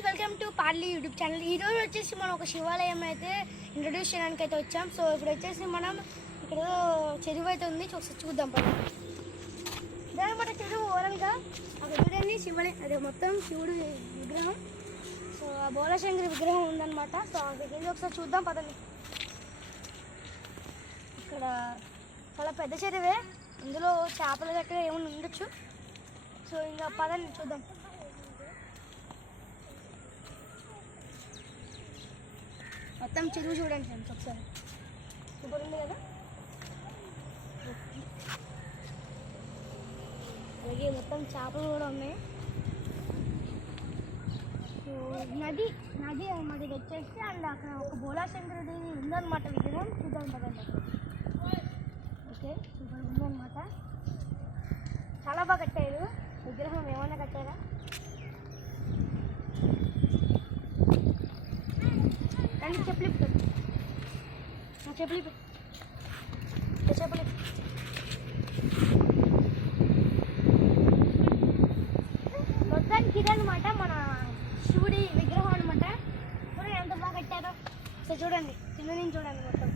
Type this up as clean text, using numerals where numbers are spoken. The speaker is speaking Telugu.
Friends, welcome to party YouTube channel. ఈరోజు వచ్చేసి మనం ఒక శివాలయం అయితే ఇంట్రడ్యూస్ చేయడానికి అయితే వచ్చాం. సో ఇప్పుడు వచ్చేసి మనం ఇక్కడ చెరువు అయితే ఉంది, చూద్దాం పద. దానిమాట చెరువు ఓరల్గా అక్కడ చూడండి శివుని, అదే మొత్తం శివుడు విగ్రహం. సో ఆ బోలశంకరి విగ్రహం ఉందన్నమాట. సో అక్కడికి వెళ్ళి ఒకసారి చూద్దాం పదండి. ఇక్కడ చాలా పెద్ద చెరువే, అందులో చేపలు గట్రా ఏమైనా ఉండొచ్చు. సో ఇంకా పదండి చూద్దాం. మొత్తం చెరువు చూడండి ఫ్రెండ్స్ ఒకసారి, సూపర్ ఉంది కదా. అలాగే మొత్తం చేపలు కూడా ఉన్నాయి. సో నది అన్నమాట ఇది వచ్చేసి. అండ్ అక్కడ ఒక బోలాశంకరుడి ఉందన్నమాట విగ్రహం, చూద్దాం పదండి. ఓకే, సూపర్ ఉందన్నమాట, చాలా బాగా కట్టారు. విగ్రహం ఏమన్నా కట్టారా? కానీ చెప్పులు మొత్తానికి ఇదనమాట మన శివుడి విగ్రహం అనమాట. చూడండి ఎంత బాగా కట్టారో. సో చూడండి, కింద నుంచి చూడండి మొత్తం.